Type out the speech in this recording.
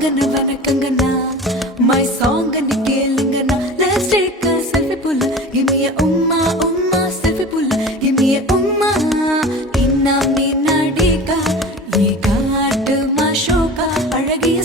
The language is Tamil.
வாங்கன்னு வணக்கங்கண்ணா மை சாங் நீ கேளுங்கண்ணா let's take a selfie pull give me a umma umma selfie pull give me a umma inna minadika ye kaat ma shoka அழகிய